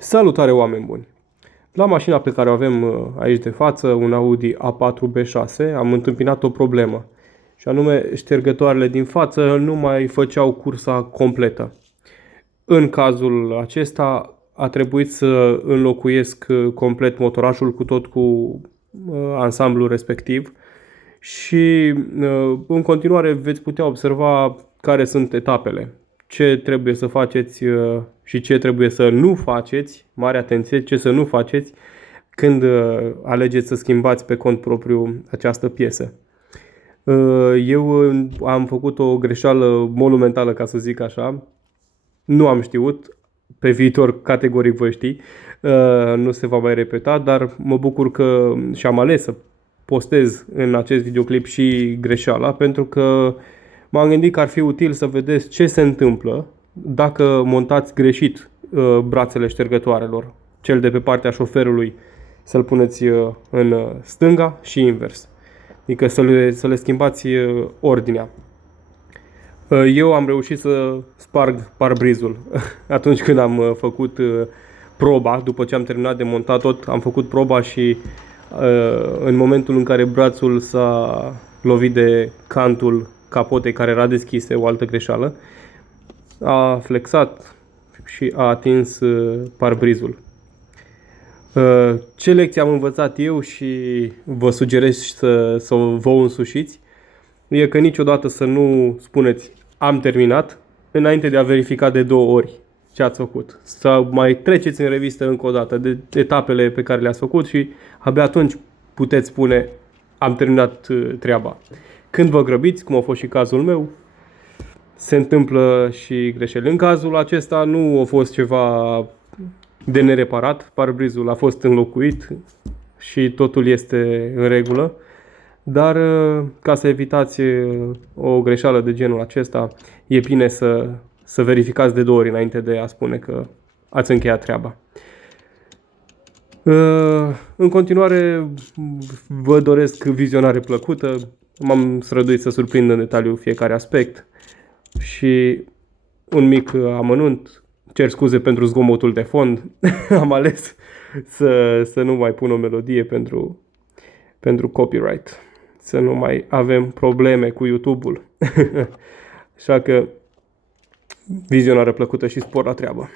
Salutare, oameni buni! La mașina pe care o avem aici de față, un Audi A4 B6, am întâmpinat o problemă. Și anume, ștergătoarele din față nu mai făceau cursa completă. În cazul acesta a trebuit să înlocuiesc complet motorajul cu ansamblu respectiv. Și în continuare veți putea observa care sunt etapele. Ce trebuie să faceți și ce trebuie să nu faceți, mare atenție, ce să nu faceți când alegeți să schimbați pe cont propriu această piesă. Eu am făcut o greșeală monumentală, ca să zic așa. Nu am știut, pe viitor categoric voi ști, nu se va mai repeta, dar mă bucur că și-am ales să postez în acest videoclip și greșeala, pentru că m-am gândit că ar fi util să vedeți ce se întâmplă dacă montați greșit brațele ștergătoarelor. Cel de pe partea șoferului să-l puneți în stânga și invers. Adică să le schimbați ordinea. Eu am reușit să sparg parbrizul atunci când am făcut proba. După ce am terminat de montat tot, am făcut proba și în momentul în care brațul s-a lovit de cantul capotei care era deschise, o altă greșeală, a flexat și a atins parbrizul. Ce lecție am învățat eu și vă sugerez să vă însușiți e că niciodată să nu spuneți am terminat înainte de a verifica de 2 ori ce ați făcut. Să mai treceți în revistă încă o dată de etapele pe care le-ați făcut și abia atunci puteți spune am terminat treaba. Când vă grăbiți, cum a fost și cazul meu, se întâmplă și greșeli. În cazul acesta nu a fost ceva de nereparat, parbrizul a fost înlocuit și totul este în regulă. Dar ca să evitați o greșeală de genul acesta, e bine să verificați de 2 ori înainte de a spune că ați încheiat treaba. În continuare, vă doresc vizionare plăcută. M-am străduit să surprind în detaliu fiecare aspect. Și un mic amănunt, cer scuze pentru zgomotul de fond. Am ales să nu mai pun o melodie pentru copyright. Să nu mai avem probleme cu YouTube-ul. Așa că vizionare plăcută și spor la treabă.